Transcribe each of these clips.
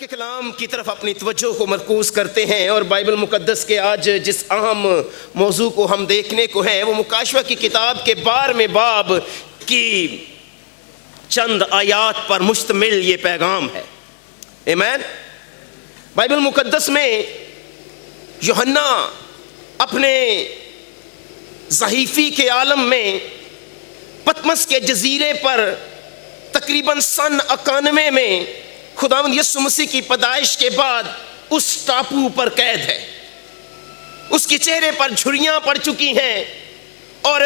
کے کلام کی طرف اپنی توجہ کو مرکوز کرتے ہیں اور بائبل مقدس کے آج جس اہم موضوع کو ہم دیکھنے کو ہیں وہ مکاشفہ کی کتاب کے 12ویں باب کی چند آیات پر مشتمل یہ پیغام ہے۔ آمین۔ بائبل مقدس میں یوحنا اپنے صحیفی کے عالم میں پتمس کے جزیرے پر تقریباً سن 91 میں خداوند یسوع مسیح کی پیدائش کے بعد اس ٹاپو پر قید ہے۔ اس کے چہرے پر جھریاں پڑ چکی ہیں اور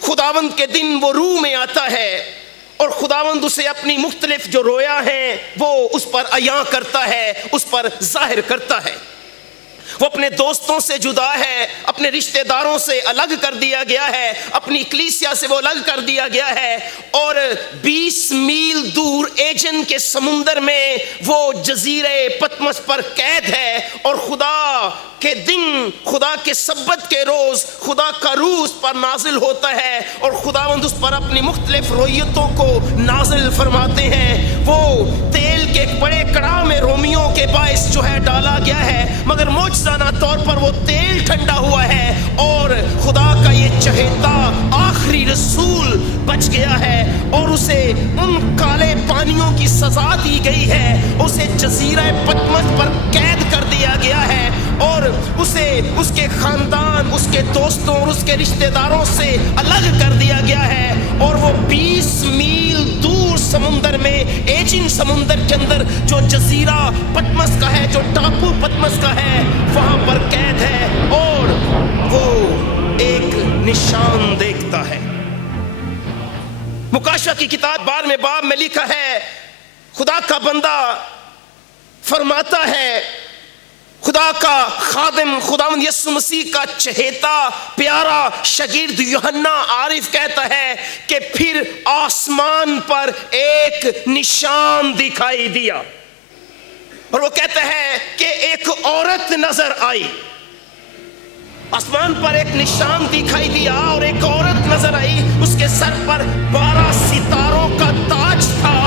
خداوند کے دن وہ روح میں آتا ہے اور خداوند اسے اپنی مختلف جو رویا ہیں وہ اس پر عیاں کرتا ہے، اس پر ظاہر کرتا ہے۔ وہ اپنے دوستوں سے جدا ہے، اپنے رشتہ داروں سے الگ کر دیا گیا ہے، اپنی کلیسیا سے وہ الگ کر دیا گیا ہے اور 20 میل دور ایجن کے سمندر میں وہ جزیرے پتمس پر قید ہے اور خدا کے دن، خدا کے سبت کے روز خدا کا روح اس پر نازل ہوتا ہے اور خداوند اس پر اپنی مختلف رویتوں کو نازل فرماتے ہیں۔ وہ تیل کے ایک بڑے کڑاہ میں رومیوں کے باعث جو ہے ڈالا گیا ہے، مگر معجزانہ طور پر وہ تیل ٹھنڈا ہوا ہے اور خدا کا یہ چہیتا آخری رسول بچ گیا ہے اور اسے ان کالے پانیوں کی سزا دی گئی ہے، اسے جزیرہ پتمس پر قید کر دیا گیا ہے اور اسے اس کے خاندان، اس کے دوستوں اور اس کے رشتہ داروں سے الگ کر دیا گیا ہے اور وہ 20 میل دور سمندر میں ایجن سمندر کے اندر جو جزیرہ پتمس کا ہے، جو ٹاپو پتمس کا ہے، وہاں پر قید ہے اور وہ ایک نشان دیکھتا ہے۔ مکاشفہ کی کتاب 12ویں باب میں لکھا ہے، خدا کا بندہ فرماتا ہے، خدا کا خادم خداوند یسوع مسیح کا چہیتا پیارا شاگرد یوحنا عارف کہتا ہے کہ پھر آسمان پر ایک نشان دکھائی دیا اور وہ کہتا ہے کہ ایک عورت نظر آئی۔ آسمان پر ایک نشان دکھائی دیا اور ایک عورت نظر آئی، اس کے سر پر 12 ستاروں کا تاج تھا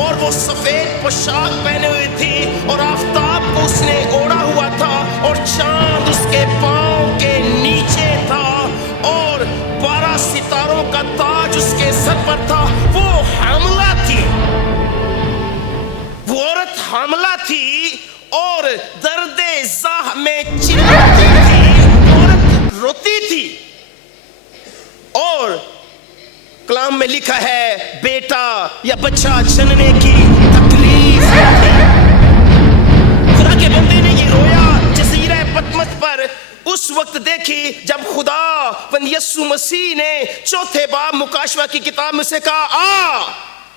اور وہ سفید پوشاک پہنے ہوئی تھی اور آفتاب کو اس نے اوڑھا ہوا تھا اور چاند اس کے پاؤں کے نیچے تھا اور 12 ستاروں کا تاج اس کے سر پر تھا۔ وہ حاملہ تھی، وہ عورت حاملہ تھی اور درد زاہ میں چلاتی تھی، روتی تھی اور کلام میں لکھا ہے بیٹا یا بچہ جننے کی تکلیف ہے۔ خدا کے بندے نے یہ رویا جزیرہ پتمس پر اس وقت دیکھی جب خدا بند یسوع مسیح نے 4 باب مکاشفہ کی کتاب میں سے کہا، آ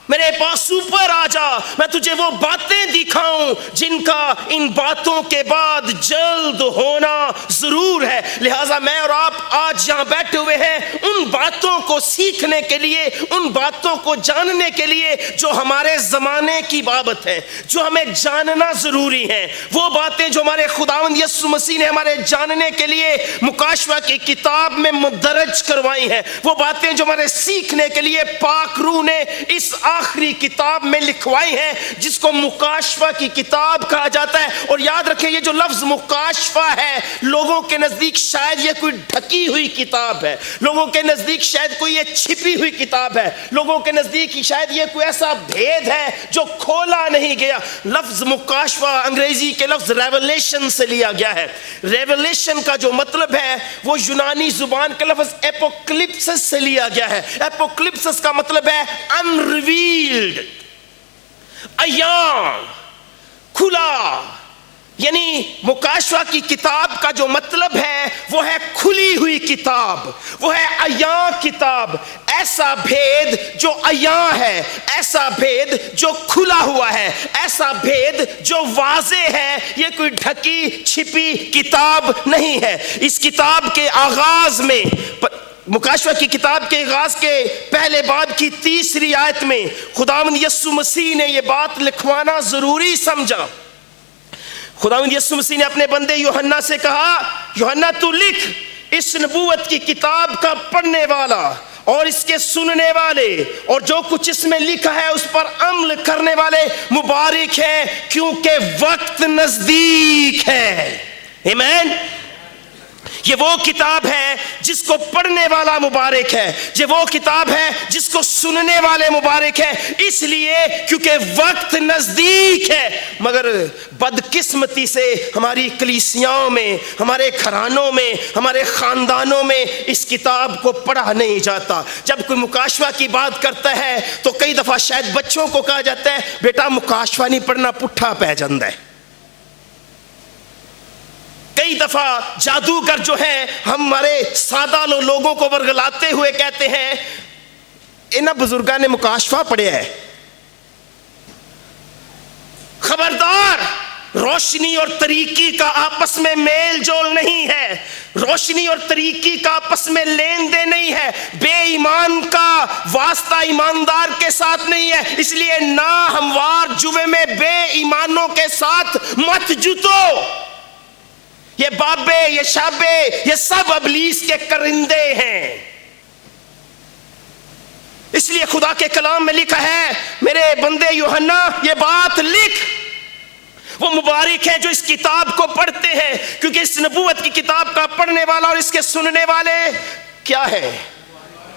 میرے پاس اوپر آ جا، میں تجھے وہ باتیں دکھاؤں جن کا ان باتوں کے بعد جلد ہونا ضرور ہے۔ لہٰذا میں اور آپ آج یہاں بیٹھے ہوئے ہیں ان باتوں کو سیکھنے کے لیے، ان باتوں کو جاننے کے لیے جو ہمارے زمانے کی بابت ہیں، جو ہمیں جاننا ضروری ہیں، وہ باتیں جو ہمارے خداوند یسوع مسیح نے ہمارے جاننے کے لیے مکاشفہ کی کتاب میں مندرج کروائی ہیں، وہ باتیں جو ہمارے سیکھنے کے لیے پاک روح نے اس آخری کتاب میں لکھوائی ہیں جس کو مکاشفہ کی کتاب کہا جاتا ہے۔ اور یاد رکھیں یہ جو لفظ مکاشفہ ہے، لوگوں کے نزدیک شاید یہ کوئی ڈھکی ہوئی کتاب ہے، لوگوں کے نزدیک شاید کوئی یہ چھپی ہوئی کتاب ہے، لوگوں کے نزدیک شاید یہ کوئی ایسا بھید ہے جو کھولا نہیں گیا۔ لفظ مکاشفہ انگریزی کے لفظ ریولیشن سے لیا گیا ہے۔ ریولیشن کا جو مطلب ہے وہ یونانی زبان کا لفظ ایپوکلپسس سے لیا گیا ہے۔ ایپوکلپسس کا مطلب ہے unrevealed، عیاں، کھلا، یعنی مکاشفہ کی کتاب کا جو مطلب ہے وہ ہے کھلی ہوئی کتاب، وہ ہے عیاں کتاب، ایسا بھید جو عیاں ہے، ایسا بھید جو کھلا ہوا ہے، ایسا بھید جو واضح ہے، یہ کوئی ڈھکی چھپی کتاب نہیں ہے۔ اس کتاب کے آغاز میں، مکاشفہ کی کتاب کے آغاز کے پہلے باب کی 3 آیت میں خداوند یسوع مسیح نے یہ بات لکھوانا ضروری سمجھا۔ خداوند یسوع مسیح نے اپنے بندے یوحنا سے کہا، یوحنا تو لکھ، اس نبوت کی کتاب کا پڑھنے والا اور اس کے سننے والے اور جو کچھ اس میں لکھا ہے اس پر عمل کرنے والے مبارک ہیں، کیونکہ وقت نزدیک ہے۔ آمین۔ یہ وہ کتاب ہے جس کو پڑھنے والا مبارک ہے، یہ وہ کتاب ہے جس کو سننے والے مبارک ہے، اس لیے کیونکہ وقت نزدیک ہے۔ مگر بدقسمتی سے ہماری کلیسیاؤں میں، ہمارے گھرانوں میں، ہمارے خاندانوں میں اس کتاب کو پڑھا نہیں جاتا۔ جب کوئی مکاشفہ کی بات کرتا ہے تو کئی دفعہ شاید بچوں کو کہا جاتا ہے بیٹا مکاشفہ نہیں پڑھنا، پٹھا پہ جاندہ ہے۔ کئی دفعہ جادوگر جو ہیں ہمارے سادہ لوگوں کو ورگلاتے ہوئے کہتے ہیں انہاں بزرگاں نے مکاشفہ پڑھیا ہے۔ خبردار، روشنی اور طریقی کا آپس میں میل جول نہیں ہے، روشنی اور طریقی کا آپس میں لین دین نہیں ہے، بے ایمان کا واسطہ ایماندار کے ساتھ نہیں ہے، اس لیے نہ ہموار جوے میں بے ایمانوں کے ساتھ مت جتو۔ یہ بابے، یہ شابے، یہ سب ابلیس کے کرندے ہیں۔ اس لیے خدا کے کلام میں لکھا ہے میرے بندے یوحنا یہ بات لکھ، وہ مبارک ہیں جو اس کتاب کو پڑھتے ہیں، کیونکہ اس نبوت کی کتاب کا پڑھنے والا اور اس کے سننے والے کیا ہے؟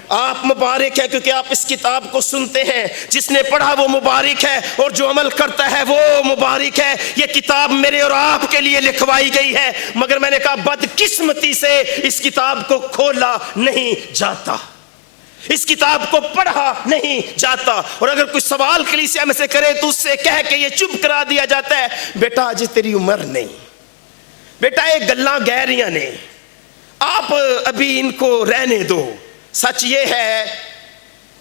آپ مبارک ہیں کیونکہ آپ اس کتاب کو سنتے ہیں۔ جس نے پڑھا وہ مبارک ہے اور جو عمل کرتا ہے وہ مبارک ہے۔ یہ کتاب میرے اور آپ کے لیے لکھوائی گئی ہے، مگر میں نے کہا بدقسمتی سے اس کتاب کو کھولا نہیں جاتا، اس کتاب کو پڑھا نہیں جاتا۔ اور اگر کوئی سوال کلیسیا میں سے کرے تو اس سے کہہ کے یہ چپ کرا دیا جاتا ہے بیٹا اجے تیری عمر نہیں، بیٹا یہ گلاں گہریاں نے، آپ ابھی ان کو رہنے دو۔ سچ یہ ہے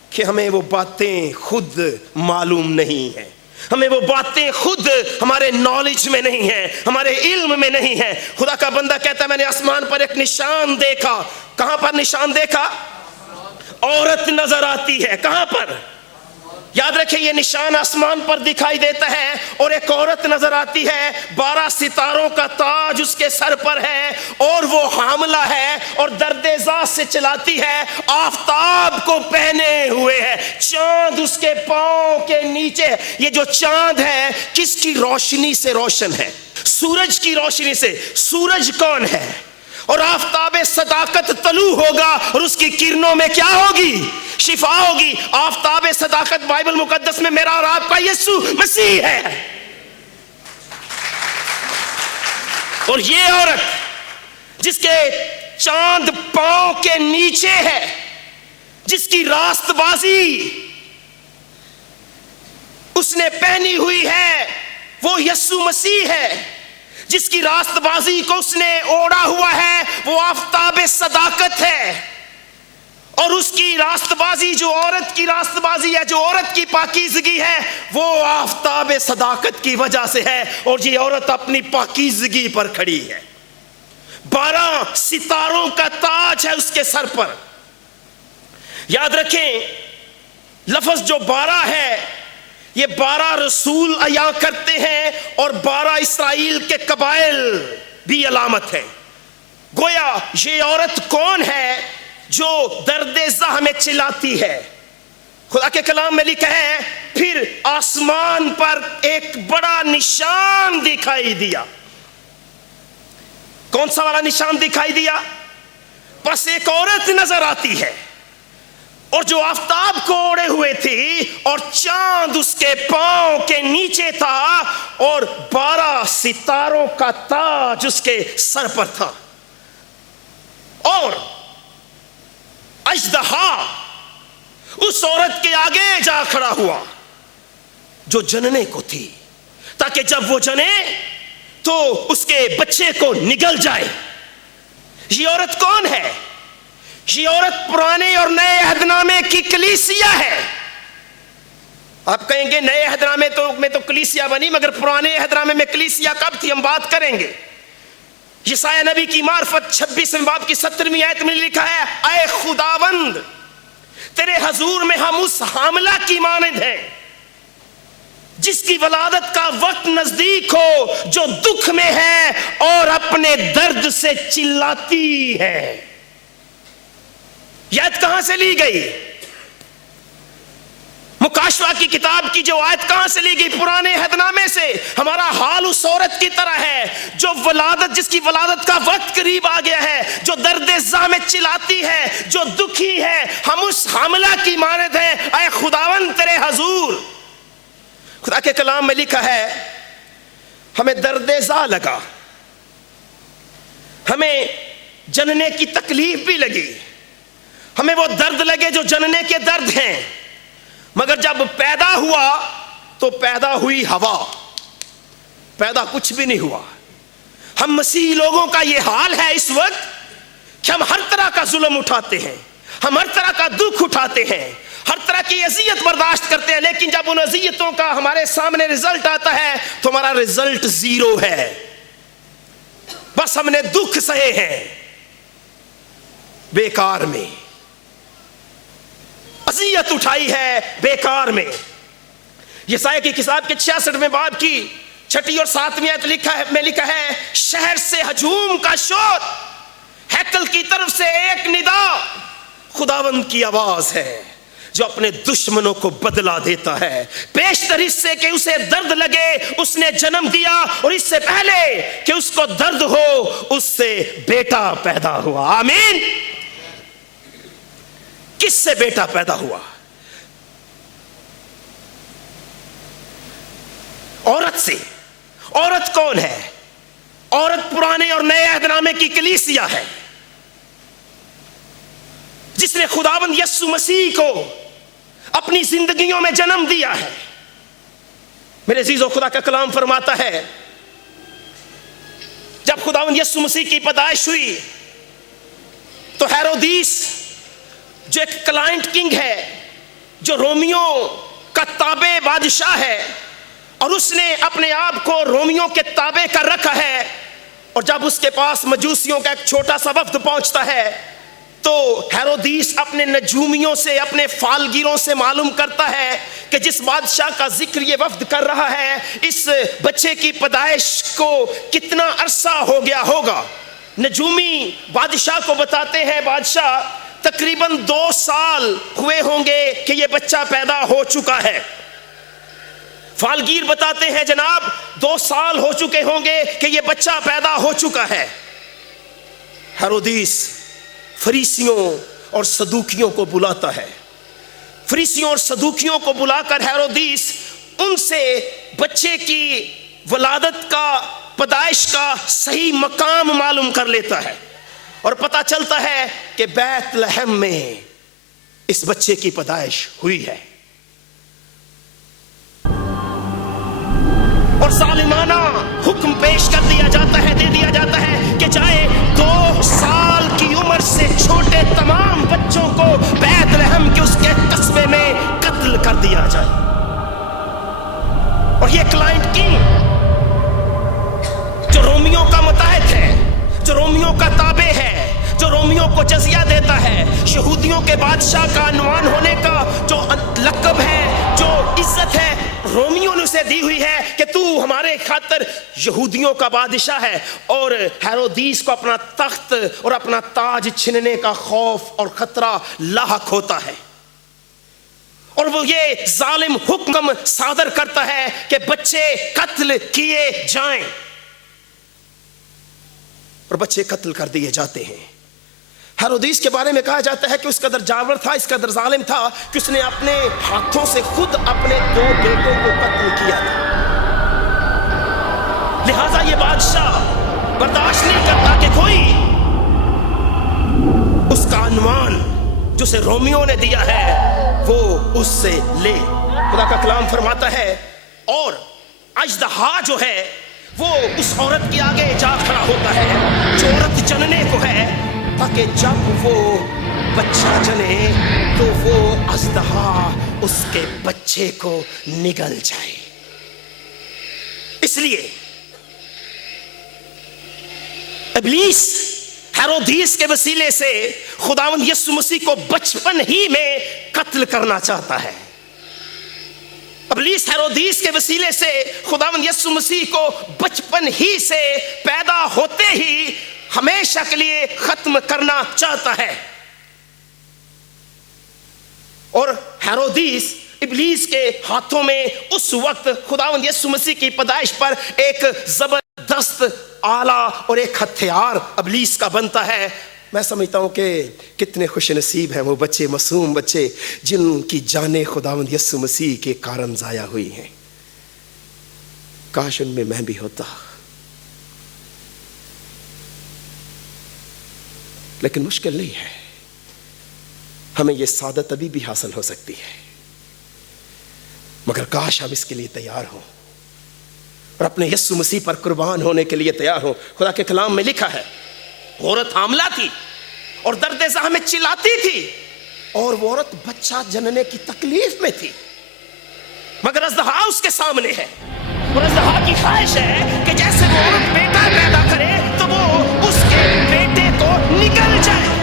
کہ ہمیں وہ باتیں خود معلوم نہیں ہیں، ہمیں وہ باتیں خود ہمارے نالج میں نہیں ہیں، ہمارے علم میں نہیں ہیں۔ خدا کا بندہ کہتا ہے میں نے آسمان پر ایک نشان دیکھا۔ کہاں پر نشان دیکھا؟ عورت نظر آتی ہے۔ کہاں پر؟ یاد رکھیں یہ نشان آسمان پر دکھائی دیتا ہے اور ایک عورت نظر آتی ہے، 12 ستاروں کا تاج اس کے سر پر ہے اور وہ حاملہ ہے اور درد ذات سے چلاتی ہے، آفتاب کو پہنے ہوئے ہے، چاند اس کے پاؤں کے نیچے۔ یہ جو چاند ہے کس کی روشنی سے روشن ہے؟ سورج کی روشنی سے۔ سورج کون ہے؟ اور آفتاب صداقت طلوع ہوگا اور اس کی کرنوں میں کیا ہوگی؟ شفا ہوگی۔ آفتاب صداقت بائبل مقدس میں میرا اور آپ کا یسوع مسیح ہے۔ اور یہ عورت جس کے چاند پاؤں کے نیچے ہے، جس کی راست بازی اس نے پہنی ہوئی ہے، وہ یسوع مسیح ہے۔ جس کی راست بازی کو اس نے اوڑا ہوا ہے وہ آفتاب صداقت ہے۔ اور اس کی راست بازی جو عورت کی راست بازی ہے، جو عورت کی پاکیزگی ہے، وہ آفتاب صداقت کی وجہ سے ہے۔ اور یہ عورت اپنی پاکیزگی پر کھڑی ہے، 12 ستاروں کا تاج ہے اس کے سر پر۔ یاد رکھیں لفظ جو 12 ہے یہ 12 رسول عیاں کرتے ہیں اور 12 اسرائیل کے قبائل بھی علامت ہے۔ گویا یہ عورت کون ہے جو درد زہ میں چلاتی ہے؟ خدا کے کلام میں لکھا ہے پھر آسمان پر ایک بڑا نشان دکھائی دیا۔ کون سا والا نشان دکھائی دیا؟ بس ایک عورت نظر آتی ہے اور جو آفتاب کو اوڑے ہوئے تھی اور چاند اس کے پاؤں کے نیچے تھا اور 12 ستاروں کا تاج اس کے سر پر تھا۔ اور اژدہا اس عورت کے آگے جا کھڑا ہوا جو جننے کو تھی، تاکہ جب وہ جنے تو اس کے بچے کو نگل جائے۔ یہ عورت کون ہے؟ یہ عورت پرانے اور نئے عہد نامے کی کلیسیا ہے۔ آپ کہیں گے نئے عہد نامے میں تو کلیسیا بنی، مگر پرانے عہد نامے میں کلیسیا کب تھی؟ ہم بات کریں گے۔ یسایہ نبی کی معرفت 26 باب کی 17ویں آیت میں لکھا ہے اے خداوند تیرے حضور میں ہم اس حاملہ کی مانند ہیں جس کی ولادت کا وقت نزدیک ہو، جو دکھ میں ہے اور اپنے درد سے چلاتی ہے۔ یہ آیت کہاں سے لی گئی؟ مکاشفہ کی کتاب کی جو آیت کہاں سے لی گئی؟ پرانے عہد نامے سے۔ ہمارا حال اس عورت کی طرح ہے جو جس کی ولادت کا وقت قریب آ گیا ہے، جو درد زاہ میں چلاتی ہے، جو دکھی ہے۔ ہم اس حاملہ کی مانند ہیں، اے خداوند تیرے حضور۔ خدا کے کلام میں لکھا ہے ہمیں درد زاہ لگا، ہمیں جننے کی تکلیف بھی لگی، ہمیں وہ درد لگے جو جننے کے درد ہیں، مگر جب پیدا ہوا تو پیدا ہوئی ہوا، پیدا کچھ بھی نہیں ہوا۔ ہم مسیحی لوگوں کا یہ حال ہے اس وقت کہ ہم ہر طرح کا ظلم اٹھاتے ہیں، ہم ہر طرح کا دکھ اٹھاتے ہیں، ہر طرح کی اذیت برداشت کرتے ہیں، لیکن جب ان اذیتوں کا ہمارے سامنے رزلٹ آتا ہے تو ہمارا رزلٹ زیرو ہے۔ بس ہم نے دکھ سہے ہیں بیکار میں، اذیت اٹھائی ہے بیکار میں۔ یسایا کی کتاب کے 66ویں باب کی 6 اور 7 آیت لکھا ہے شہر سے ہجوم کا شور، ہیکل کی طرف سے ایک ندا، خداوند کی آواز ہے جو اپنے دشمنوں کو بدلہ دیتا ہے۔ بیشتر اس سے کہ اسے درد لگے اس نے جنم دیا، اور اس سے پہلے کہ اس کو درد ہو اس سے بیٹا پیدا ہوا۔ آمین۔ کس سے بیٹا پیدا ہوا؟ عورت سے۔ عورت کون ہے؟ عورت پرانے اور نئے عہد نامے کی کلیسیا ہے، جس نے خداوند یسوع مسیح کو اپنی زندگیوں میں جنم دیا ہے۔ میرے عزیزو، خدا کا کلام فرماتا ہے جب خداوند یسوع مسیح کی پیدائش ہوئی تو ہیرودیس جو ایک کلائنٹ کنگ ہے، جو رومیوں کا تابع بادشاہ ہے، اور اس نے اپنے آپ کو رومیوں کے تابع کر رکھا ہے، اور جب اس کے پاس مجوسیوں کا ایک چھوٹا سا وفد پہنچتا ہے تو ہیرودیس اپنے نجومیوں سے، اپنے فالگیروں سے معلوم کرتا ہے کہ جس بادشاہ کا ذکر یہ وفد کر رہا ہے اس بچے کی پیدائش کو کتنا عرصہ ہو گیا ہوگا۔ نجومی بادشاہ کو بتاتے ہیں بادشاہ تقریباً 2 سال ہوئے ہوں گے کہ یہ بچہ پیدا ہو چکا ہے۔ فالگیر بتاتے ہیں جناب 2 سال ہو چکے ہوں گے کہ یہ بچہ پیدا ہو چکا ہے۔ ہیرودیس فریسیوں اور صدوقیوں کو بلاتا ہے۔ فریسیوں اور صدوقیوں کو بلا کر ہیرودیس ان سے بچے کی ولادت کا، پیدائش کا صحیح مقام معلوم کر لیتا ہے، اور پتہ چلتا ہے کہ بیت لحم میں اس بچے کی پیدائش ہوئی ہے۔ اور ظالمانہ حکم پیش کر دیا جاتا ہے، دے دیا جاتا ہے کہ جائے 2 سال کی عمر سے چھوٹے تمام بچوں کو بیت لحم کے اس کے قصبے میں قتل کر دیا جائے۔ اور یہ کلائنٹ کنگ جو رومیوں کا متحد ہے، جو رومیوں کا تابع ہے، جو رومیوں کو جزیہ دیتا ہے، یہودیوں کے بادشاہ کا عنوان ہونے کا جو لقب ہے، جو عزت ہے، رومیوں نے اسے دی ہوئی ہے کہ تو ہمارے خاطر یہودیوں کا بادشاہ ہے۔ اور ہیرودیس کو اپنا تخت اور اپنا تاج چھننے کا خوف اور خطرہ لاحق ہوتا ہے، اور وہ یہ ظالم حکم صادر کرتا ہے کہ بچے قتل کیے جائیں، اور بچے قتل کر دیے جاتے ہیں۔ ہیرودیس کے بارے میں کہا جاتا ہے کہ اس قدر جاور تھا، اس قدر ظالم تھا کہ اس نے اپنے ہاتھوں سے خود اپنے 2 بیٹوں کو قتل کیا تھا۔ لہذا یہ بادشاہ برداشت نہیں کرتا کہ کوئی اس کا عنوان جو اسے رومیوں نے دیا ہے وہ اس سے لے۔ خدا کا کلام فرماتا ہے اور اژدہا جو ہے وہ اس عورت کے آگے جا کھڑا ہوتا ہے جو عورت جننے کو ہے، تاکہ جب وہ بچہ جنے تو وہ اژدہا اس کے بچے کو نگل جائے۔ اس لیے ابلیس ہیرودیس کے وسیلے سے خداوند یسوع مسیح کو بچپن ہی میں قتل کرنا چاہتا ہے۔ ابلیس ہیرودیس کے وسیلے سے خداوند یسوع مسیح کو بچپن ہی سے، پیدا ہوتے ہی ہمیشہ کے لیے ختم کرنا چاہتا ہے۔ اور ہیرودیس ابلیس کے ہاتھوں میں اس وقت خداوند یسوع مسیح کی پیدائش پر ایک زبردست آلہ اور ایک ہتھیار ابلیس کا بنتا ہے. میں سمجھتا ہوں کہ کتنے خوش نصیب ہیں وہ بچے، معصوم بچے، جن کی جانیں خداوند یسوع مسیح کے کارن ضائع ہوئی ہیں. کاش ان میں بھی ہوتا. لیکن مشکل نہیں ہے، ہمیں یہ سعادت ابھی بھی حاصل ہو سکتی ہے، مگر کاش ہم اس کے لیے تیار ہوں اور اپنے یسوع مسیح پر قربان ہونے کے لیے تیار ہوں. خدا کے کلام میں لکھا ہے عورت حاملہ تھی اور درد زحم میں چلاتی تھی، اور وہ عورت بچہ جننے کی تکلیف میں تھی، مگر اژدہا اس کے سامنے ہے، اور اژدہا کی خواہش ہے کہ جیسے وہ عورت بیٹا پیدا کرے تو وہ اس کے بیٹے کو نگل جائے.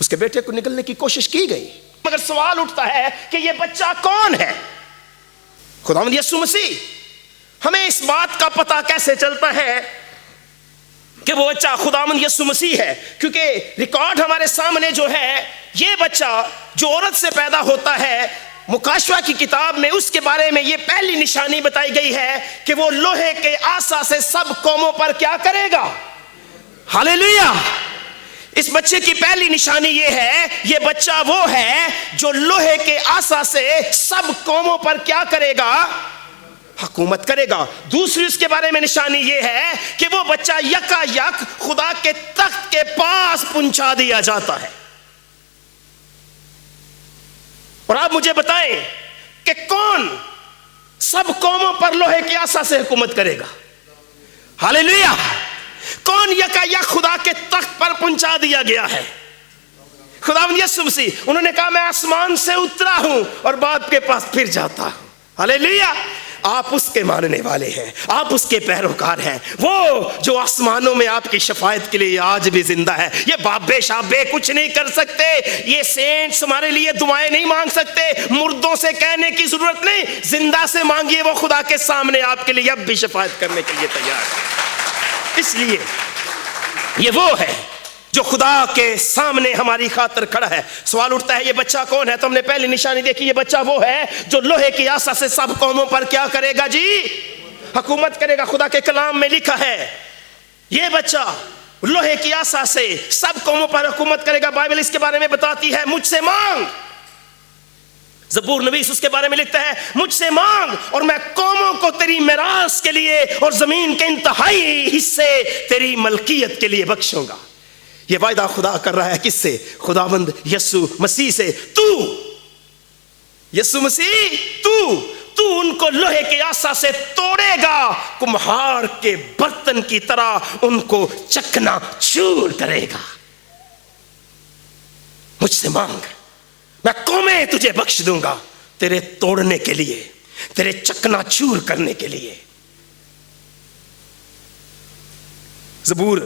اس کے بیٹے کو نگلنے کی کوشش کی گئی، مگر سوال اٹھتا ہے کہ یہ بچہ کون ہے؟ خداوند یسوع مسیح. ہمیں اس بات کا پتہ کیسے چلتا ہے کہ وہ بچہ خداوند یسوع مسیح ہے؟ کیونکہ ریکارڈ ہمارے سامنے جو ہے، یہ بچہ جو عورت سے پیدا ہوتا ہے، مکاشوہ کی کتاب میں اس کے بارے میں یہ پہلی نشانی بتائی گئی ہے کہ وہ لوہے کے عصا سے سب قوموں پر کیا کرے گا؟ ہاللیلویا. اس بچے کی پہلی نشانی یہ ہے، یہ بچہ وہ ہے جو لوہے کے عصا سے سب قوموں پر کیا کرے گا؟ حکومت کرے گا. دوسری اس کے بارے میں نشانی یہ ہے کہ وہ بچہ یکا یک خدا کے تخت کے پاس پہنچا دیا جاتا ہے. اور آپ مجھے بتائیں کہ کون سب قوموں پر لوہے کے عصا سے حکومت کرے گا؟ ہاللیلویا. کون یکا یک خدا کے تخت پر پہنچا دیا گیا ہے؟ خداوند یسوع مسیح. انہوں نے کہا میں آسمان سے اترا ہوں اور باپ کے پاس پھر جاتا ہوں. ہاللیلویا. آپ اس کے ماننے والے ہیں، آپ اس کے پیروکار ہیں، وہ جو آسمانوں میں آپ کی شفاعت کے لیے آج بھی زندہ ہے. یہ بابے شابے کچھ نہیں کر سکتے، یہ سینٹس ہمارے لیے دعائیں نہیں مانگ سکتے، مردوں سے کہنے کی ضرورت نہیں، زندہ سے مانگیے، وہ خدا کے سامنے آپ کے لیے اب بھی شفاعت کرنے کے لیے تیار ہے. اس لیے یہ وہ ہے جو خدا کے سامنے ہماری خاطر کھڑا ہے. سوال اٹھتا ہے یہ بچہ کون ہے؟ تو ہم نے پہلی نشانی دیکھی، یہ بچہ وہ ہے جو لوہے کی عصا سے سب قوموں پر کیا کرے گا؟ جی حکومت کرے گا. خدا کے کلام میں لکھا ہے یہ بچہ لوہے کی عصا سے سب قوموں پر حکومت کرے گا. بائبل اس کے بارے میں بتاتی ہے مجھ سے مانگ. زبور نویس اس کے بارے میں لکھتا ہے مجھ سے مانگ اور میں قوموں کو تیری میراث کے لیے اور زمین کے انتہائی حصے تیری ملکیت کے لیے بخشوں گا. یہ وعدہ خدا کر رہا ہے کس سے؟ خداوند یسوع مسیح سے. یسوع مسیح تو ان کو لوہے کے عصا سے توڑے گا، کمہار کے برتن کی طرح ان کو چکنا چور کرے گا. مجھ سے مانگ، میں قومیں تجھے بخش دوں گا تیرے توڑنے کے لیے، تیرے چکنا چور کرنے کے لیے. زبور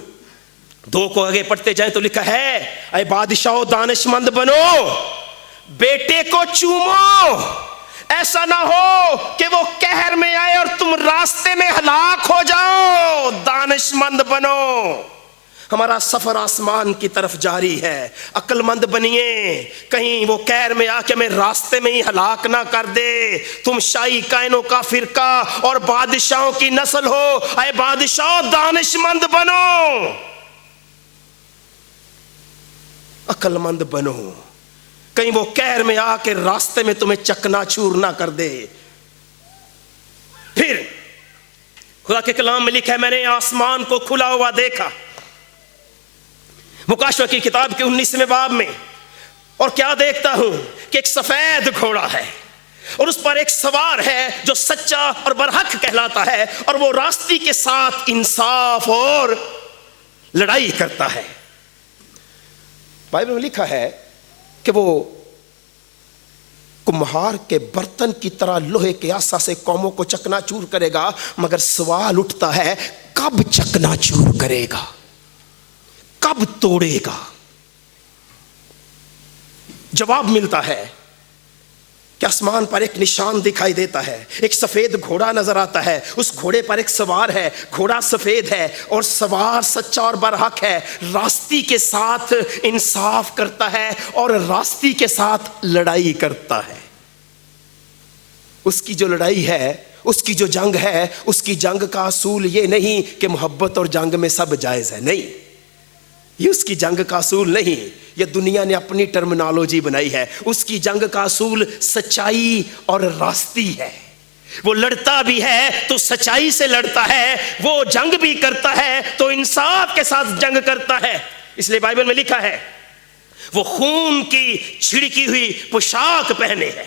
2 کو آگے پڑھتے جائیں تو لکھا ہے اے بادشاہو دانش مند بنو، بیٹے کو چومو، ایسا نہ ہو کہ وہ قہر میں آئے اور تم راستے میں ہلاک ہو جاؤ. دانش مند بنو. ہمارا سفر آسمان کی طرف جاری ہے. عقل مند بنیے، کہیں وہ قہر میں آ کے ہمیں راستے میں ہی ہلاک نہ کر دے. تم شاہی کائنوں کا فرقہ اور بادشاہوں کی نسل ہو. اے بادشاہو دانش مند بنو، عقل مند بنو، کہیں وہ قہر میں آ کے راستے میں تمہیں چکنا چور نہ کر دے. پھر خدا کے کلام میں لکھا ہے میں نے آسمان کو کھلا ہوا دیکھا، مکاشوہ کی کتاب کے 19ویں باب میں، اور کیا دیکھتا ہوں کہ ایک سفید گھوڑا ہے اور اس پر ایک سوار ہے جو سچا اور برحق کہلاتا ہے، اور وہ راستی کے ساتھ انصاف اور لڑائی کرتا ہے. بائبل میں لکھا ہے کہ وہ کمہار کے برتن کی طرح لوہے کے عصا سے قوموں کو چکنا چور کرے گا. مگر سوال اٹھتا ہے کب چکنا چور کرے گا، کب توڑے گا؟ جواب ملتا ہے کہ آسمان پر ایک نشان دکھائی دیتا ہے, ایک سفید گھوڑا نظر آتا ہے, اس گھوڑے پر ایک سوار ہے, گھوڑا سفید ہے اور سوار سچا اور برحق ہے, راستی کے ساتھ انصاف کرتا ہے اور راستی کے ساتھ لڑائی کرتا ہے. اس کی جو لڑائی ہے, اس کی جو جنگ ہے, اس کی جنگ کا اصول یہ نہیں کہ محبت اور جنگ میں سب جائز ہے, نہیں, یہ اس کی جنگ کا اصول نہیں, یہ دنیا نے اپنی ٹرمینالوجی بنائی ہے. اس کی جنگ کا اصول سچائی اور راستی ہے. وہ لڑتا بھی ہے تو سچائی سے لڑتا ہے, وہ جنگ بھی کرتا ہے تو انصاف کے ساتھ جنگ کرتا ہے. اس لیے بائبل میں لکھا ہے وہ خون کی چھڑکی ہوئی پوشاک پہنے ہے,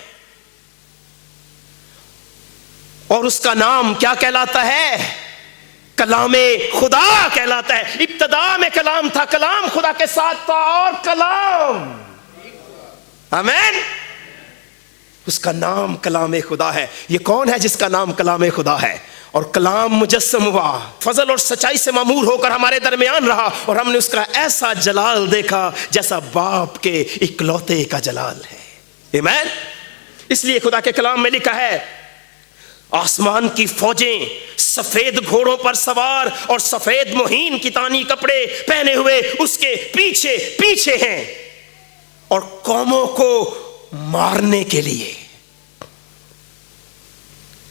اور اس کا نام کیا کہلاتا ہے؟ کلام خدا کہلاتا ہے. ابتدا میں کلام تھا, کلام خدا کے ساتھ تھا اور کلام, آمین, اس کا نام کلام خدا ہے. یہ کون ہے جس کا نام کلام خدا ہے؟ اور کلام مجسم ہوا, فضل اور سچائی سے معمور ہو کر ہمارے درمیان رہا, اور ہم نے اس کا ایسا جلال دیکھا جیسا باپ کے اکلوتے کا جلال ہے. آمین. اس لیے خدا کے کلام میں لکھا ہے آسمان کی فوجیں سفید گھوڑوں پر سوار اور سفید مہین کتانی کپڑے پہنے ہوئے اس کے پیچھے پیچھے ہیں, اور قوموں کو مارنے کے لیے,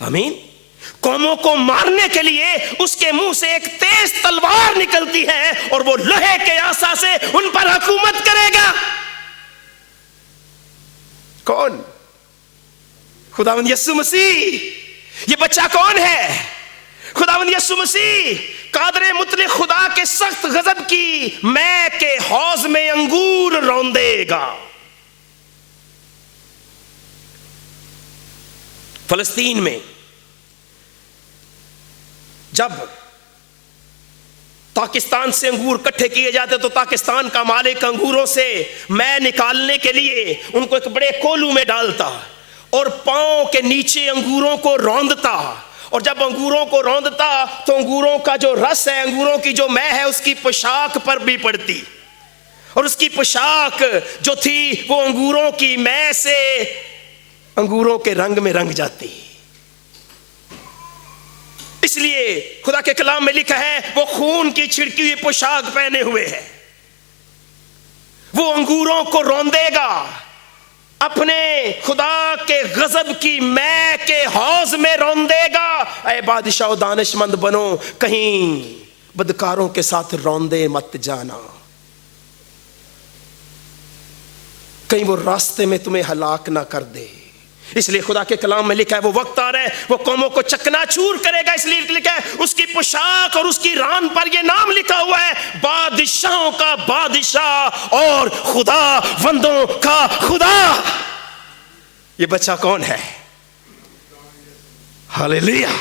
آمین, قوموں کو مارنے کے لیے اس کے منہ سے ایک تیز تلوار نکلتی ہے, اور وہ لوہے کے عصا سے ان پر حکومت کرے گا. کون؟ خداوند یسوع مسیح. یہ بچہ کون ہے؟ خداوند یسوع مسیح, قادر مطلق خدا کے سخت غضب کی میں کے حوض میں انگور روندے گا. فلسطین میں جب پاکستان سے انگور کٹھے کیے جاتے تو پاکستان کا مالک انگوروں سے میں نکالنے کے لیے ان کو ایک بڑے کولو میں ڈالتا اور پاؤں کے نیچے انگوروں کو روندتا, اور جب انگوروں کو روندتا تو انگوروں کا جو رس ہے, انگوروں کی جو مے ہے, اس کی پوشاک پر بھی پڑتی, اور اس کی پوشاک جو تھی وہ انگوروں کی مے سے انگوروں کے رنگ میں رنگ جاتی. اس لیے خدا کے کلام میں لکھا ہے وہ خون کی چھڑکی ہوئی پوشاک پہنے ہوئے ہے, وہ انگوروں کو روندے گا, اپنے خدا کے غضب کی میں کے حوض میں روندے گا. اے بادشاہ دانش مند بنو, کہیں بدکاروں کے ساتھ روندے مت جانا, کہیں وہ راستے میں تمہیں ہلاک نہ کر دے. اس لیے خدا کے کلام میں لکھا ہے وہ وقت آ رہا ہے وہ قوموں کو چکنا چور کرے گا. اس لیے لکھا ہے اس کی پوشاک اور اس کی ران پر یہ نام لکھا ہوا ہے بادشاہوں کا بادشاہ اور خدا بندوں کا خدا. یہ بچہ کون ہے؟ ہاللیلویا.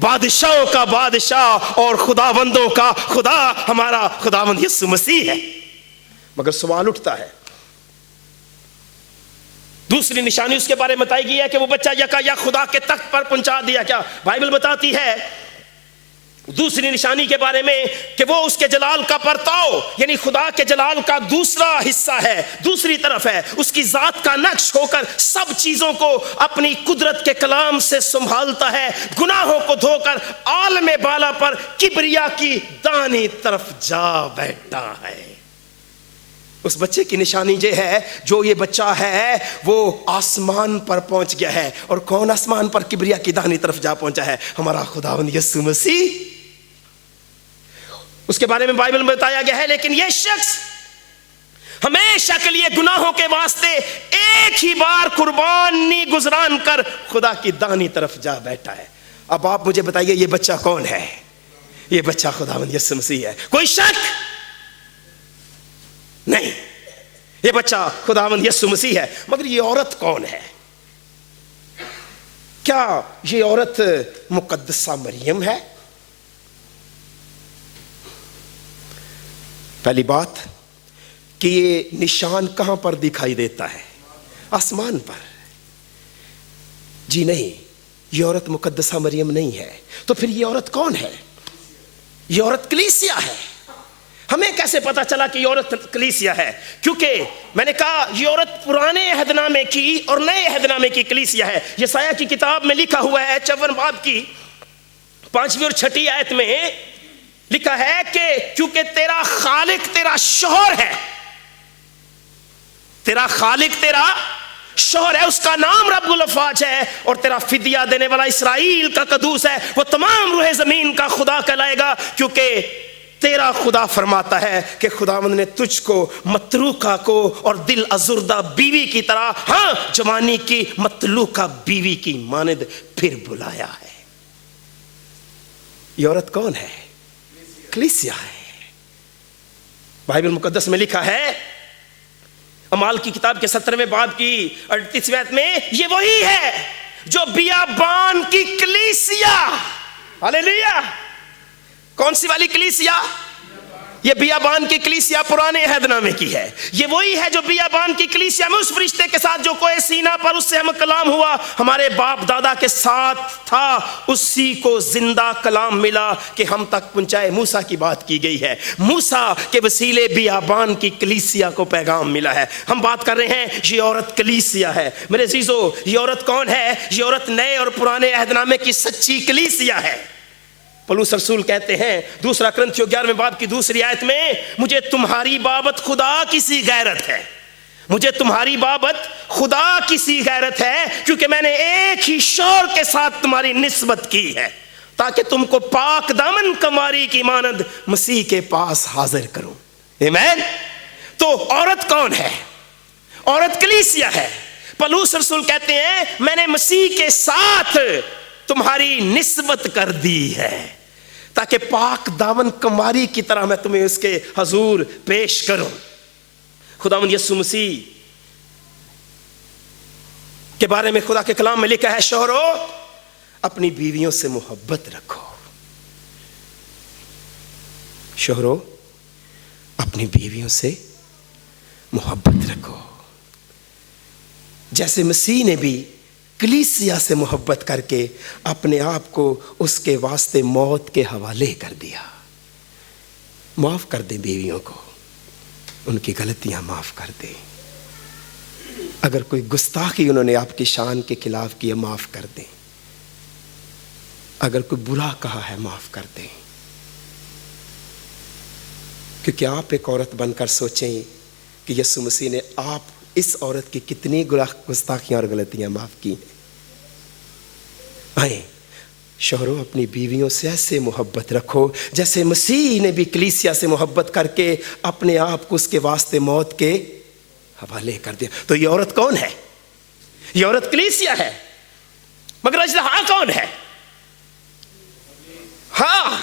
بادشاہوں کا بادشاہ اور خدا بندوں کا خدا ہمارا خداوند یسوع مسیح ہے. مگر سوال اٹھتا ہے, دوسری نشانی اس کے بارے میں بتائی گئی ہے کہ وہ بچہ یکا یک خدا کے تخت پر پہنچا دیا. کیا بائبل بتاتی ہے دوسری نشانی کے بارے میں کہ وہ اس کے جلال کا پرتاؤ, یعنی خدا کے جلال کا دوسرا حصہ ہے, دوسری طرف ہے, اس کی ذات کا نقش ہو کر سب چیزوں کو اپنی قدرت کے کلام سے سنبھالتا ہے, گناہوں کو دھو کر عالم بالا پر کبریا کی دانی طرف جا بیٹھا ہے. اس بچے کی نشانی یہ ہے, جو یہ بچہ ہے وہ آسمان پر پہنچ گیا ہے. اور کون آسمان پر کبریا کی دانی طرف جا پہنچا ہے؟ ہمارا خداوند یسوع مسیح. اس کے بارے میں بائبل میں بتایا گیا ہے لیکن یہ شخص ہمیشہ کے لیے گناہوں کے واسطے ایک ہی بار قربانی گزران کر خدا کی دانی طرف جا بیٹھا ہے. اب آپ مجھے بتائیے یہ بچہ کون ہے؟ یہ بچہ خداوند یسوع مسیح ہے, کوئی شک نہیں, یہ بچہ خداوند یسوع مسیح ہے. مگر یہ عورت کون ہے؟ کیا یہ عورت مقدسہ مریم ہے؟ پہلی بات کہ یہ نشان کہاں پر دکھائی دیتا ہے؟ آسمان پر. جی نہیں, یہ عورت مقدسہ مریم نہیں ہے. تو پھر یہ عورت کون ہے؟ یہ عورت کلیسیا ہے. ہمیں کیسے پتا چلا کہ یہ عورت کلیسیا ہے؟ کیونکہ میں نے کہا یہ عورت پرانے عہد نامے کی اور نئے عہد نامے کی کلیسیا ہے. یسایہ کی کتاب میں لکھا ہوا ہے 54 باب کی 5ویں اور 6 آیت میں لکھا ہے کہ کیونکہ تیرا خالق تیرا شوہر ہے. تیرا خالق تیرا شوہر ہے, اس کا نام رب الافواج ہے, اور تیرا فدیہ دینے والا اسرائیل کا قدوس ہے. وہ تمام روح زمین کا خدا کہلائے گا, کیونکہ تیرا خدا فرماتا ہے کہ خداوند نے تجھ کو متروکہ کو اور دل ازردہ بیوی کی طرح, ہاں جوانی کی متلوکہ بیوی کی مانند پھر بلایا ہے. یہ عورت کون ہے؟ کلیسیا ہے. بائبل مقدس میں لکھا ہے اعمال کی کتاب کے 17ویں باب کی 38ویں آیت میں, یہ وہی ہے جو بیابان کی کلیسیا, ہاللیلویا. کون سی والی کلیسیا؟ یہ بیابان کی کلیسیا پرانے عہد نامے کی ہے. یہ وہی ہے جو بیابان کی کلیسیا میں اس فرشتے کے ساتھ جو کوہ سینا پر اس سے ہم کلام ہوا, ہمارے باپ دادا کے ساتھ تھا, اسی کو زندہ کلام ملا کہ ہم تک پہنچائے. موسیٰ کی بات کی گئی ہے, موسیٰ کے وسیلے بیابان کی کلیسیا کو پیغام ملا ہے. ہم بات کر رہے ہیں یہ عورت کلیسیا ہے. میرے عزیزو, یہ عورت کون ہے؟ یہ عورت نئے اور پرانے عہد نامے کی سچی کلیسیا ہے. پولس رسول کہتے ہیں 2 کرنتھیوں 11ویں باب کی 2 آیت میں, مجھے تمہاری بابت خدا کی سی غیرت ہے, مجھے تمہاری بابت خدا کی سی غیرت ہے, کیونکہ میں نے ایک ہی شوہر کے ساتھ تمہاری نسبت کی ہے, تاکہ تم کو پاک دامن کماری کی مانند مسیح کے پاس حاضر کروں. آمین. تو عورت کون ہے؟ عورت کلیسیا ہے. پولس رسول کہتے ہیں میں نے مسیح کے ساتھ تمہاری نسبت کر دی ہے, تاکہ پاک دامن کماری کی طرح میں تمہیں اس کے حضور پیش کروں. خداوند یسوع مسیح کے بارے میں خدا کے کلام میں لکھا ہے, شوہرو اپنی بیویوں سے محبت رکھو. شوہرو اپنی بیویوں سے محبت رکھو, جیسے مسیح نے بھی کلیسیا سے محبت کر کے اپنے آپ کو اس کے واسطے موت کے حوالے کر دیا. معاف کر دیں بیویوں کو, ان کی غلطیاں معاف کر دیں. اگر کوئی گستاخی انہوں نے آپ کی شان کے خلاف کی ہے معاف کر دیں. اگر کوئی برا کہا ہے معاف کر دیں. کیونکہ آپ ایک عورت بن کر سوچیں کہ یسوع مسیح نے آپ اس عورت کی کتنی گستاخیاں اور غلطیاں معاف کی ہیں. آئیں شوہروں اپنی بیویوں سے ایسے محبت رکھو جیسے مسیح نے بھی کلیسیا سے محبت کر کے اپنے آپ کو اس کے واسطے موت کے حوالے کر دیا. تو یہ عورت کون ہے؟ یہ عورت کلیسیا ہے. مگر اژدہا کون ہے؟ ہاں,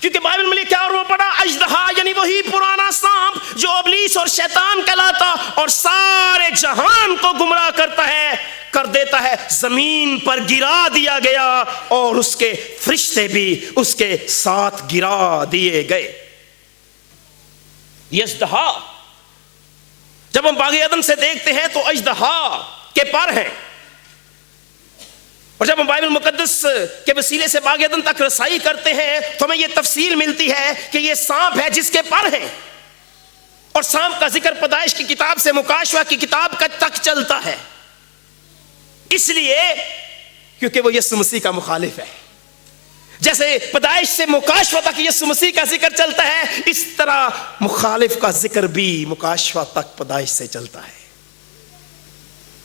کیونکہ بائبل میں لکھا اور وہ بڑا اژدہا یعنی وہی پرانا سانپ جو ابلیس اور شیطان کہلاتا اور سارے جہان کو گمراہ کرتا ہے, کر دیتا ہے, زمین پر گرا دیا گیا اور اس کے فرشتے بھی اس کے ساتھ گرا دیے گئے. یہ اژدہا جب ہم باغ عدن سے دیکھتے ہیں تو اژدہا کے پر ہیں, اور جب ہم بائبل مقدس کے وسیلے سے باغ عدن تک رسائی کرتے ہیں تو ہمیں یہ تفصیل ملتی ہے کہ یہ سانپ ہے جس کے پر ہیں, اور سانپ کا ذکر پیدائش کی کتاب سے مکاشفہ کی کتاب تک چلتا ہے, اس لیے کیونکہ وہ یسوع مسیح کا مخالف ہے. جیسے پیدائش سے مکاشفہ تک یسوع مسیح کا ذکر چلتا ہے, اس طرح مخالف کا ذکر بھی مکاشفہ تک پیدائش سے چلتا ہے.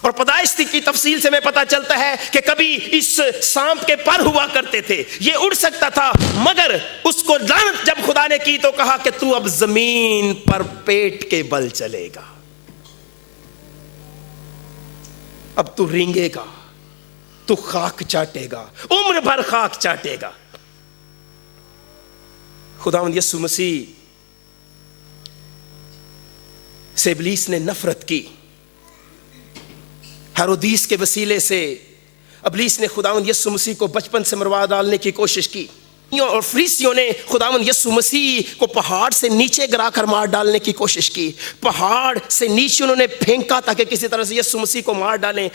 اور پیدائش کی تفصیل سے میں پتہ چلتا ہے کہ کبھی اس سانپ کے پر ہوا کرتے تھے, یہ اڑ سکتا تھا, مگر اس کو لعنت جب خدا نے کی تو کہا کہ تو اب زمین پر پیٹ کے بل چلے گا, اب تو رینگے گا, تو خاک چاٹے گا, عمر بھر خاک چاٹے گا. خداوند یسوع مسیح سے ابلیس نے نفرت کی. ہیرودیس کے وسیلے سے ابلیس نے خداوند یسوع مسیح کو بچپن سے مروا ڈالنے کی کوشش کی. اور فریسیوں نے خداوند یسوع مسیح کو پہاڑ سے نیچے گرا کر مار ڈالنے کی کوشش کی. پہاڑ سے نیچے انہوں نے پھینکا تاکہ کسی طرح سے یسوع مسیح کو مار ڈالیں.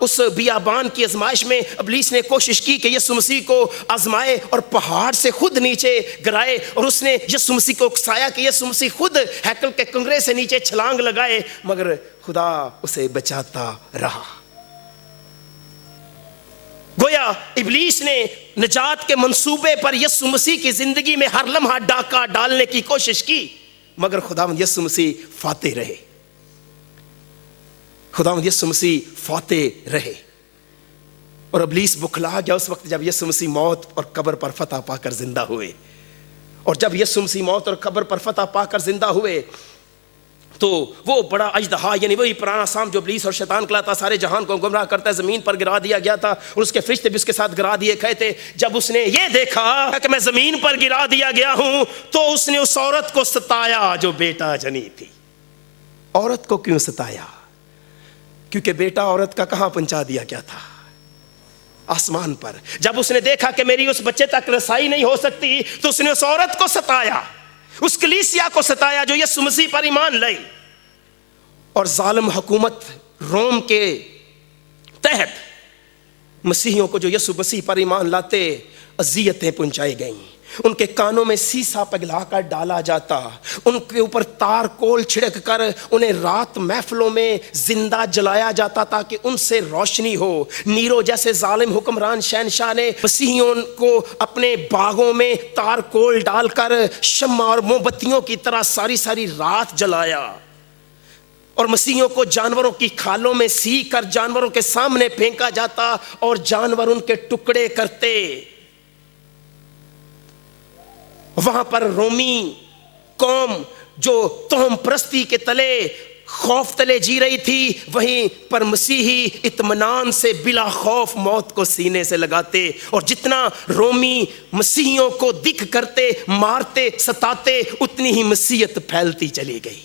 اس بیابان کی آزمائش میں ابلیس نے کوشش کی کہ یسوع مسیح کو آزمائے اور پہاڑ سے خود نیچے گرائے, اور اس نے یسوع مسیح کو اکسایا کہ یسوع مسیح خود ہیکل کے کنگرے سے نیچے چھلانگ لگائے, مگر خدا اسے بچاتا رہا. گویا ابلیس نے نجات کے منصوبے پر یسوع مسیح کی زندگی میں ہر لمحہ ڈاکہ ڈالنے کی کوشش کی, مگر خداوند یسوع مسیح فاتح رہے. خداوند یسوع مسیح فاتح رہے. اور ابلیس بکھلا گیا اس وقت جب یسوع مسیح موت اور قبر پر فتح پا کر زندہ ہوئے. اور جب یسوع مسیح موت اور قبر پر فتح پا کر زندہ ہوئے تو وہ بڑا اژدہا, یعنی وہی پرانا سام جو ابلیس اور شیطان کہلاتا, سارے جہان کو گمراہ کرتا ہے, زمین پر گرا دیا گیا تھا اور اس کے فرشتے بھی اس کے ساتھ گرا دیے گئے تھے. جب اس نے یہ دیکھا کہ میں زمین پر گرا دیا گیا ہوں تو اس نے اس عورت کو ستایا جو بیٹا جنی تھی. عورت کو کیوں ستایا؟ کیونکہ بیٹا عورت کا کہاں پہنچا دیا گیا تھا؟ آسمان پر. جب اس نے دیکھا کہ میری اس بچے تک رسائی نہیں ہو سکتی تو اس نے اس عورت کو ستایا, اس کلیسیا کو ستایا جو یسوع مسیح پر ایمان لائی. اور ظالم حکومت روم کے تحت مسیحیوں کو جو یسوع مسیح پر ایمان لاتے اذیتیں پہنچائی گئیں. ان کے کانوں میں سیسا پگھلا کر ڈالا جاتا, ان کے اوپر تار کول چھڑک کر انہیں رات محفلوں میں زندہ جلایا جاتا تاکہ ان سے روشنی ہو. نیرو جیسے ظالم حکمران شہنشاہ نے مسیحیوں کو اپنے باغوں میں تار کول ڈال کر شمع اور موم بتیوں کی طرح ساری ساری رات جلایا, اور مسیحیوں کو جانوروں کی کھالوں میں سی کر جانوروں کے سامنے پھینکا جاتا اور جانور ان کے ٹکڑے کرتے. وہاں پر رومی قوم جو توہم پرستی کے تلے خوف تلے جی رہی تھی, وہیں پر مسیحی اطمینان سے بلا خوف موت کو سینے سے لگاتے. اور جتنا رومی مسیحیوں کو دکھ کرتے, مارتے, ستاتے, اتنی ہی مسیحیت پھیلتی چلی گئی.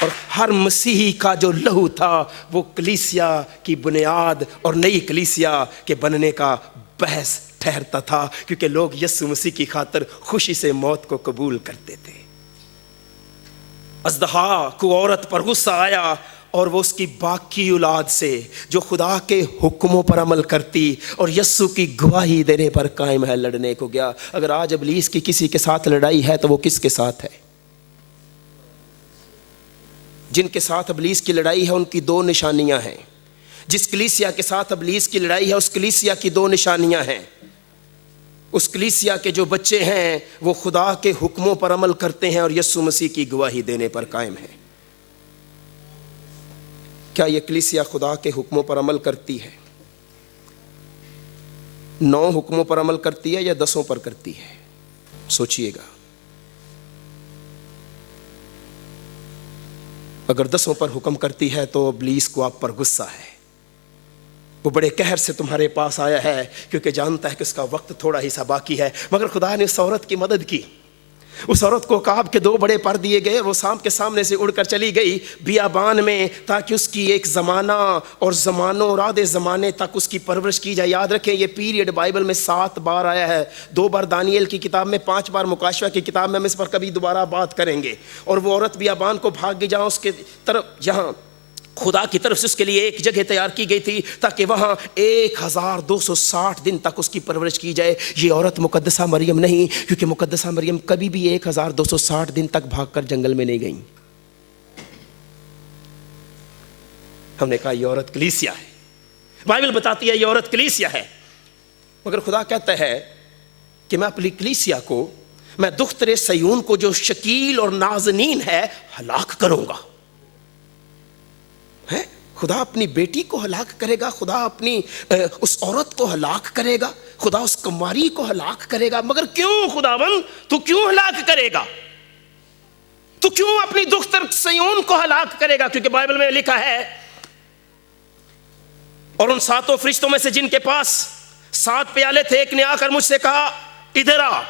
اور ہر مسیحی کا جو لہو تھا وہ کلیسیا کی بنیاد اور نئی کلیسیا کے بننے کا بحث ٹھہرتا تھا, کیونکہ لوگ یسوع مسیح کی خاطر خوشی سے موت کو قبول کرتے تھے. اژدہا کو عورت پر غصہ آیا اور وہ اس کی باقی اولاد سے جو خدا کے حکموں پر عمل کرتی اور یسوع کی گواہی دینے پر قائم ہے لڑنے کو گیا. اگر آج ابلیس کی کسی کے ساتھ لڑائی ہے تو وہ کس کے ساتھ ہے؟ جن کے ساتھ ابلیس کی لڑائی ہے ان کی دو نشانیاں ہیں. جس کلیسیا کے ساتھ ابلیس کی لڑائی ہے اس کلیسیا کی دو نشانیاں ہیں. اس کلیسیا کے جو بچے ہیں وہ خدا کے حکموں پر عمل کرتے ہیں اور یسوع مسیح کی گواہی دینے پر قائم ہیں. کیا یہ کلیسیا خدا کے حکموں پر عمل کرتی ہے؟ 9 حکموں پر عمل کرتی ہے یا 10 پر کرتی ہے؟ سوچئے گا. اگر 10 پر حکم کرتی ہے تو ابلیس کو آپ پر غصہ ہے. وہ بڑے قہر سے تمہارے پاس آیا ہے کیونکہ جانتا ہے کہ اس کا وقت تھوڑا ہی سا باقی ہے. مگر خدا نے اس عورت کی مدد کی. اس عورت کو عقاب کے 2 بڑے پر دیے گئے, وہ سام کے سامنے سے اڑ کر چلی گئی بیابان میں تاکہ اس کی ایک زمانہ اور زمانوں اور آدھے زمانے تک اس کی پرورش کی جائے. یاد رکھیں یہ پیریڈ بائبل میں 7 بار آیا ہے. 2 بار دانیل کی کتاب میں, 5 بار مکاشفہ کی کتاب میں. ہم اس پر کبھی دوبارہ بات کریں گے. اور وہ عورت بیابان کو بھاگ گئی جہاں اس کے طرف جہاں خدا کی طرف سے اس کے لیے ایک جگہ تیار کی گئی تھی تاکہ وہاں 1260 دن تک اس کی پرورش کی جائے. یہ عورت مقدسہ مریم نہیں, کیونکہ مقدسہ مریم کبھی بھی 1260 دن تک بھاگ کر جنگل میں نہیں گئیں. ہم نے کہا یہ عورت کلیسیا ہے. بائبل بتاتی ہے یہ عورت کلیسیا ہے. مگر خدا کہتا ہے کہ میں اپنی کلیسیا کو, میں دختر سیون کو جو شکیل اور نازنین ہے ہلاک کروں گا. خدا اپنی بیٹی کو ہلاک کرے گا, خدا اپنی اس عورت کو ہلاک کرے گا, خدا اس کماری کو ہلاک کرے گا. مگر کیوں خداوند, تو کیوں ہلاک کرے گا؟ تو کیوں اپنی دختر سیون کو ہلاک کرے گا؟ کیونکہ بائبل میں لکھا ہے, اور ان 7 فرشتوں میں سے جن کے پاس 7 پیالے تھے, ایک نے آ کر مجھ سے کہا ادھر آ.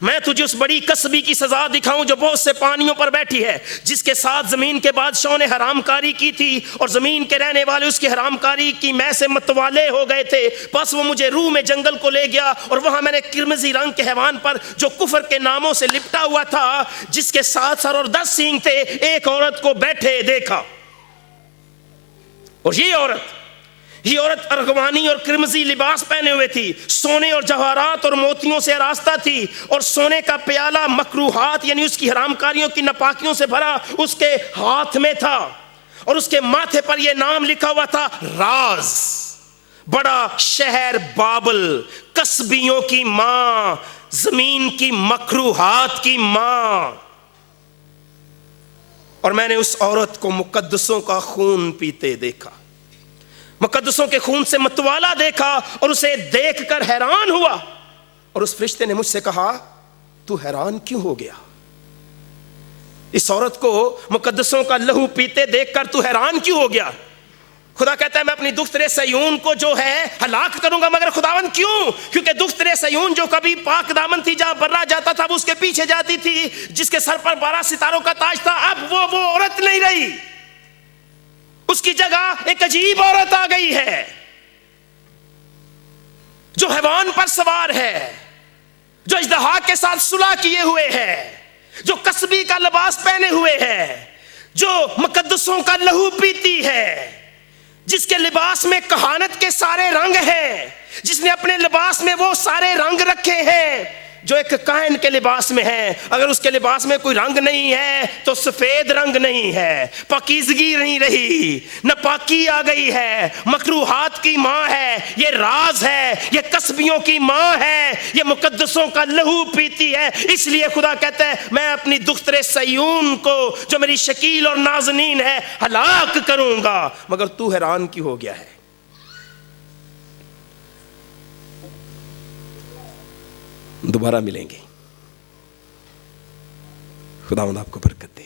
میں تجھے اس بڑی کسبی کی سزا دکھاؤں جو بہت سے پانیوں پر بیٹھی ہے، جس کے ساتھ زمین کے بادشاہوں نے حرام کاری کی تھی اور زمین کے رہنے والے اس کی حرام کاری کی میں سے متوالے ہو گئے تھے۔ بس وہ مجھے روح میں جنگل کو لے گیا اور وہاں میں نے قرمزی رنگ کے حیوان پر جو کفر کے ناموں سے لپٹا ہوا تھا، جس کے 7 سر اور 10 سینگ تھے، ایک عورت کو بیٹھے دیکھا۔ اور یہ عورت ارغوانی اور کرمزی لباس پہنے ہوئے تھی، سونے اور جواہرات اور موتیوں سے آراستہ تھی، اور سونے کا پیالہ مکروہات یعنی اس کی حرام کاریوں کی ناپاکیوں سے بھرا اس کے ہاتھ میں تھا، اور اس کے ماتھے پر یہ نام لکھا ہوا تھا، راز، بڑا شہر بابل، کسبیوں کی ماں، زمین کی مکروہات کی ماں۔ اور میں نے اس عورت کو مقدسوں کا خون پیتے دیکھا، مقدسوں کے خون سے متوالا دیکھا، اور اسے دیکھ کر حیران ہوا۔ اور اس فرشتے نے مجھ سے کہا، تو حیران کیوں ہو گیا؟ اس عورت کو مقدسوں کا لہو پیتے دیکھ کر تو حیران کیوں ہو گیا؟ خدا کہتا ہے میں اپنی دختر صیون کو جو ہے ہلاک کروں گا، مگر خداوند کیوں؟ کیونکہ دختر صیون جو کبھی پاک دامن تھی، جہاں برا جاتا تھا وہ اس کے پیچھے جاتی تھی، جس کے سر پر 12 ستاروں کا تاج تھا، اب وہ عورت نہیں رہی، اس کی جگہ ایک عجیب عورت آ گئی ہے جو حیوان پر سوار ہے، جو اژدہا کے ساتھ صلح کیے ہوئے ہے، جو کسبی کا لباس پہنے ہوئے ہے، جو مقدسوں کا لہو پیتی ہے، جس کے لباس میں کہانت کے سارے رنگ ہیں، جس نے اپنے لباس میں وہ سارے رنگ رکھے ہیں جو ایک کاہن کے لباس میں ہے۔ اگر اس کے لباس میں کوئی رنگ نہیں ہے تو سفید رنگ نہیں ہے، پاکیزگی نہیں رہی، ناپاکی آ گئی ہے، مکروہات کی ماں ہے، یہ راز ہے، یہ کسبیوں کی ماں ہے، یہ مقدسوں کا لہو پیتی ہے۔ اس لیے خدا کہتا ہے میں اپنی دختر صیون کو جو میری شکیل اور نازنین ہے ہلاک کروں گا، مگر تو حیران کیوں ہو گیا ہے؟ دوبارہ ملیں گے، خداوند آپ کو برکت دے۔